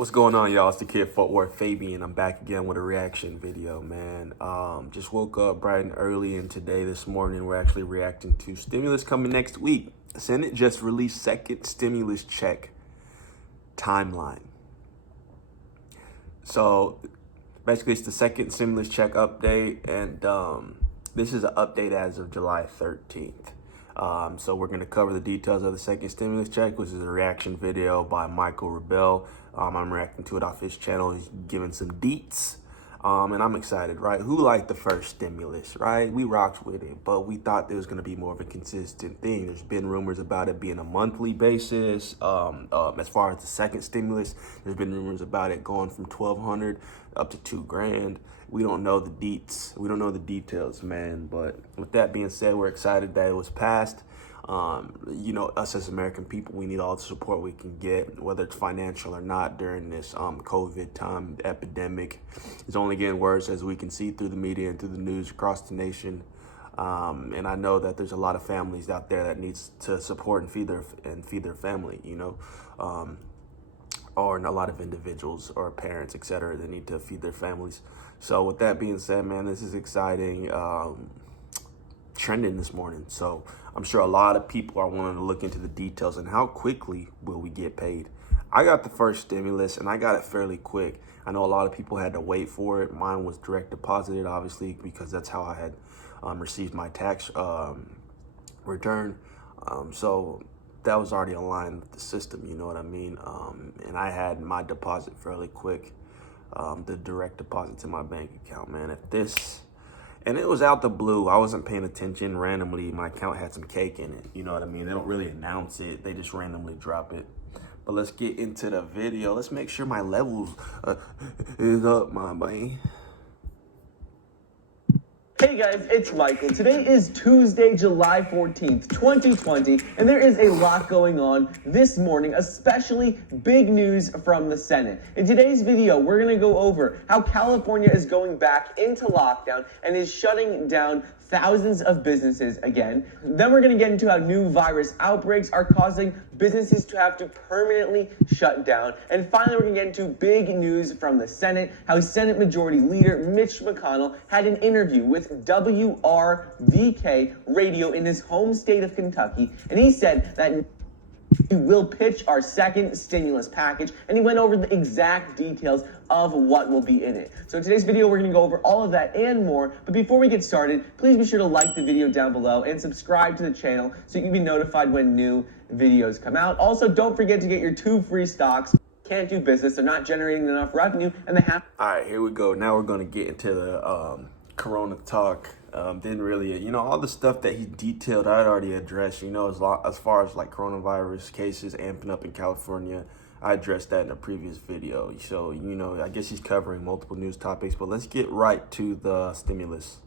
What's going on, y'all? It's the Kid Fort Worth Fabian. I'm back again with a reaction video, man. Just woke up bright and early, and this morning, we're actually reacting to stimulus coming next week. The Senate just released second stimulus check timeline. So basically, it's the second stimulus check update, and this is an update as of July 13th. So we're going to cover the details of the second stimulus check, which is a reaction video by Michael Rebel. I'm reacting to it off his channel. He's giving some deets. And I'm excited, right? Who liked the first stimulus, right? We rocked with it, but we thought there was going to be more of a consistent thing. There's been rumors about it being a monthly basis. As far as the second stimulus, there's been rumors about it going from $1,200 up to $2,000. We don't know the deets. We don't know the details, man. But with that being said, we're excited that it was passed. Us as American people, we need all the support we can get, whether it's financial or not, during this COVID time epidemic. It's only getting worse, as we can see through the media and through the news across the nation. And I know that there's a lot of families out there that needs to support and feed their family, or a lot of individuals or parents, etc., that need to feed their families. So with that being said, man, this is exciting. Trending this morning, so I'm sure a lot of people are wanting to look into the details and how quickly will we get paid. I got the first stimulus and I got it fairly quick. I know a lot of people had to wait for it. Mine was direct deposited, obviously, because that's how I had received my tax return. So that was already aligned with the system, you know what I mean? And I had my deposit fairly quick, the direct deposit to my bank account, man. And it was out the blue. I wasn't paying attention. Randomly, my account had some cake in it. You know what I mean? They don't really announce it. They just randomly drop it. But let's get into the video. Let's make sure my levels is up, my boy. Hey guys, it's Michael. Today is Tuesday, July 14th, 2020, and there is a lot going on this morning, especially big news from the Senate. In today's video, we're going to go over how California is going back into lockdown and is shutting down thousands of businesses again. Then we're going to get into how new virus outbreaks are causing businesses to have to permanently shut down. And finally, we're going to get into big news from the Senate, how Senate Majority Leader Mitch McConnell had an interview with WRVK radio in his home state of Kentucky, and he said that we will pitch our second stimulus package, and he went over the exact details of what will be in it. So in today's video, we're going to go over all of that and more. But before we get started, please be sure to like the video down below and subscribe to the channel so you can be notified when new videos come out. Also, don't forget to get your 2 free stocks. Can't do business, they're not generating enough revenue, and they have. All right, here we go. Now we're going to get into the Corona talk. Didn't really, all the stuff that he detailed, I'd already addressed, as far as like coronavirus cases amping up in California. I addressed that in a previous video. So, I guess he's covering multiple news topics, but let's get right to the stimulus.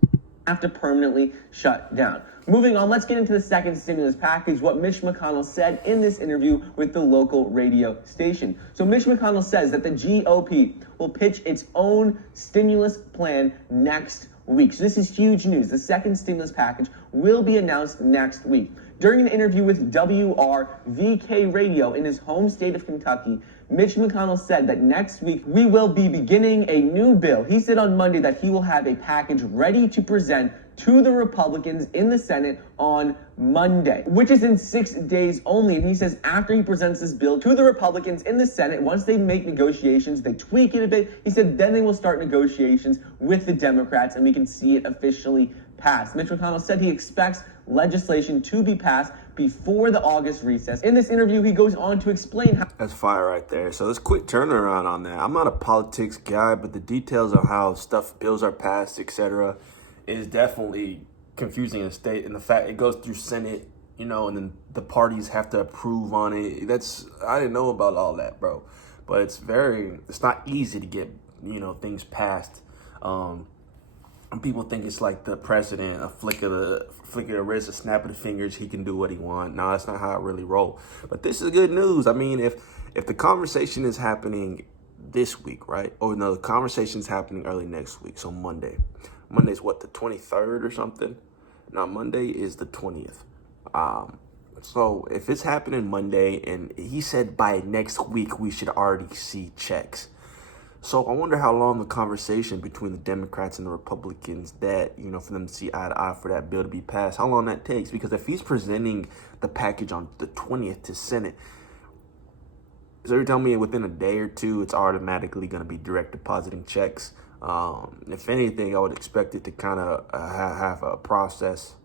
Have to permanently shut down. Moving on, let's get into the second stimulus package, what Mitch McConnell said in this interview with the local radio station. So Mitch McConnell says that the GOP will pitch its own stimulus plan next week. So this is huge news. The second stimulus package will be announced next week. During an interview with WRVK Radio in his home state of Kentucky, Mitch McConnell said that next week we will be beginning a new bill. He said on Monday that he will have a package ready to present to the Republicans in the Senate on Monday, which is in 6 days only. And he says after he presents this bill to the Republicans in the Senate, once they make negotiations, they tweak it a bit, he said then they will start negotiations with the Democrats and we can see it officially passed. Mitch McConnell said he expects legislation to be passed before the August recess. In this interview, he goes on to explain how— That's fire right there. So this quick turnaround on that. I'm not a politics guy, but the details of how bills are passed, etc., is definitely confusing in state. And the fact it goes through Senate, and then the parties have to approve on it. I didn't know about all that, bro. But it's not easy to get, things passed. And people think it's like the president, a flick of the wrist, a snap of the fingers, he can do what he wants. No, that's not how it really rolls. But this is good news. I mean, if the conversation is happening this week, right? Or no, the conversation's happening early next week. So Monday. Monday's what, the 23rd or something? No, Monday is the 20th. So if it's happening Monday, and he said by next week we should already see checks. So I wonder how long the conversation between the Democrats and the Republicans that, for them to see eye to eye for that bill to be passed, how long that takes. Because if he's presenting the package on the 20th to Senate, so you're telling me within a day or two, it's automatically going to be direct depositing checks. If anything, I would expect it to kind of have a process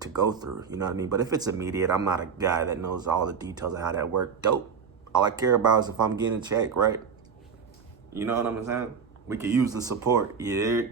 to go through, you know what I mean? But if it's immediate, I'm not a guy that knows all the details of how that works. Dope. All I care about is if I'm getting a check, right? You know what I'm saying? We could use the support. Yeah.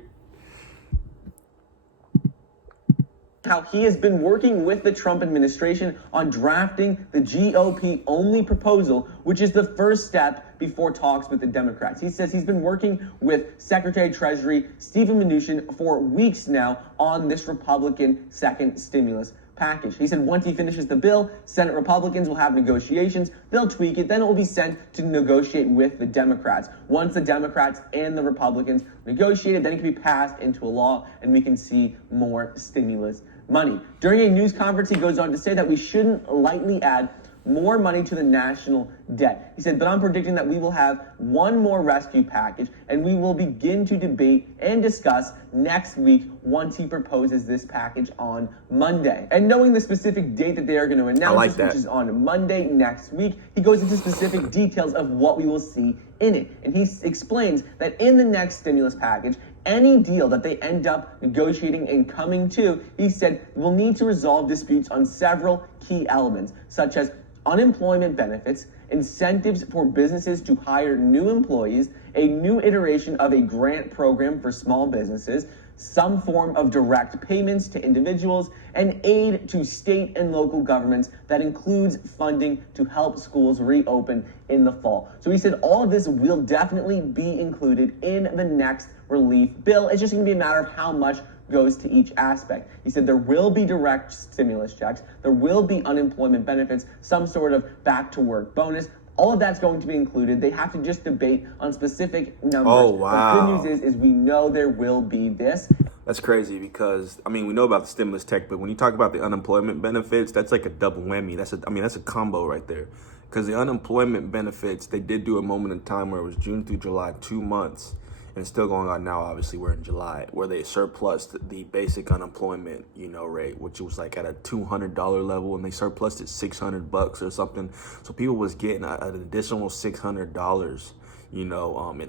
How he has been working with the Trump administration on drafting the GOP-only proposal, which is the first step before talks with the Democrats. He says he's been working with Secretary of Treasury Steven Mnuchin for weeks now on this Republican second stimulus package. He said once he finishes the bill, Senate Republicans will have negotiations, they'll tweak it, then it will be sent to negotiate with the Democrats. Once the Democrats and the Republicans negotiate it, then it can be passed into a law and we can see more stimulus money. During a news conference, he goes on to say that we shouldn't lightly add more money to the national debt. He said, but I'm predicting that we will have one more rescue package and we will begin to debate and discuss next week once he proposes this package on Monday. And knowing the specific date that they are going to announce this, which is on Monday next week, he goes into specific details of what we will see in it. And he explains that in the next stimulus package, any deal that they end up negotiating and coming to, he said, will need to resolve disputes on several key elements, such as unemployment benefits, incentives for businesses to hire new employees, a new iteration of a grant program for small businesses, some form of direct payments to individuals, and aid to state and local governments that includes funding to help schools reopen in the fall. So he said all of this will definitely be included in the next relief bill. It's just going to be a matter of how much goes to each aspect. He said there will be direct stimulus checks, there will be unemployment benefits, some sort of back to work bonus. All of that's going to be included. They have to just debate on specific numbers. Oh, wow. The good news is we know there will be this. That's crazy because, we know about the stimulus check, but when you talk about the unemployment benefits, that's like a double whammy. That's a combo right there. Because the unemployment benefits, they did do a moment in time where it was June through July, 2 months. And it's still going on now, obviously, we're in July, where they surplused the basic unemployment, rate, which was like at a $200 level, and they surplused it $600 or something. So people was getting an additional $600, in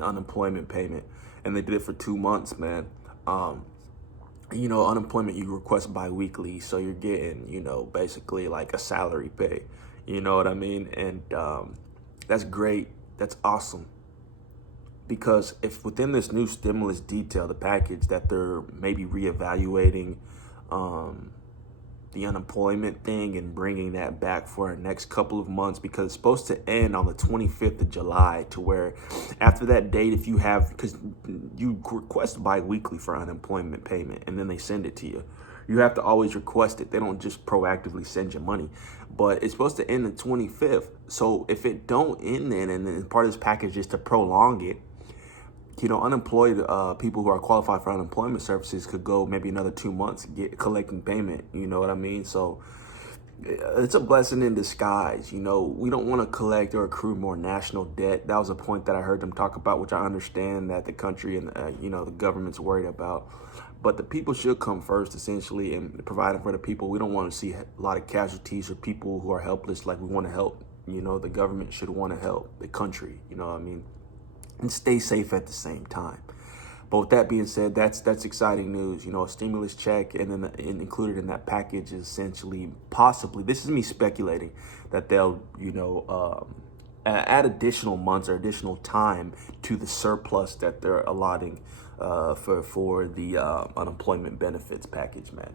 unemployment payment. And they did it for 2 months, man. Unemployment, you request bi-weekly, so you're getting, basically like a salary pay. You know what I mean? And that's great. That's awesome. Because if within this new stimulus detail, the package, that they're maybe reevaluating the unemployment thing and bringing that back for the next couple of months, because it's supposed to end on the 25th of July, to where after that date, if you have, because you request bi-weekly for unemployment payment and then they send it to you. You have to always request it. They don't just proactively send you money. But it's supposed to end the 25th. So if it don't end then, and then part of this package is to prolong it, unemployed people who are qualified for unemployment services could go maybe another 2 months collecting payment. You know what I mean? So it's a blessing in disguise. We don't want to collect or accrue more national debt. That was a point that I heard them talk about, which I understand that the country and, the government's worried about. But the people should come first, essentially, and providing for the people. We don't want to see a lot of casualties or people who are helpless. Like, we want to help. The government should want to help the country. You know what I mean? And stay safe at the same time. But with that being said, that's exciting news. A stimulus check and then included in that package is essentially, possibly, this is me speculating, that they'll, add additional months or additional time to the surplus that they're allotting for the unemployment benefits package, man.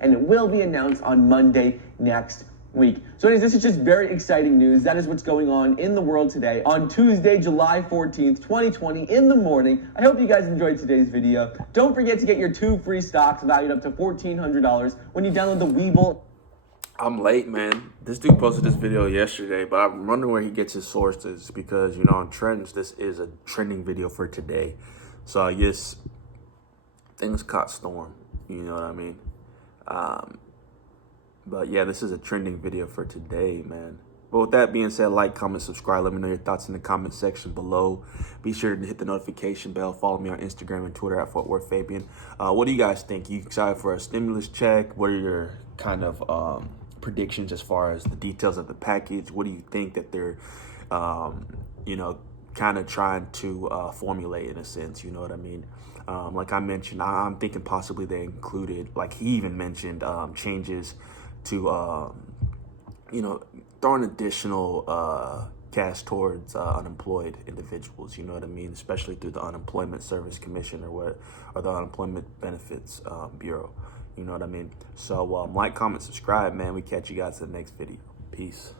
And it will be announced on Monday next week. So anyways, this is just very exciting news. That is what's going on in the world today on Tuesday, July 14th, 2020 in the morning. I hope you guys enjoyed today's video. Don't forget to get your 2 free stocks valued up to $1,400 when you download the Webull. I'm late, man. This dude posted this video yesterday, but I'm wondering where he gets his sources, because, on Trends, this is a trending video for today. So I guess things caught storm. You know what I mean? But yeah, this is a trending video for today, man. But with that being said, like, comment, subscribe. Let me know your thoughts in the comment section below. Be sure to hit the notification bell. Follow me on Instagram and Twitter at Fort Worth Fabian. What do you guys think? You excited for a stimulus check? What are your kind of predictions as far as the details of the package? What do you think that they're, kind of trying to formulate in a sense? You know what I mean? Like I mentioned, I'm thinking possibly they included, like he even mentioned, changes to, throwing additional cash towards unemployed individuals. You know what I mean? Especially through the Unemployment Service Commission or the Unemployment Benefits Bureau. You know what I mean? So like, comment, subscribe, man. We catch you guys in the next video. Peace.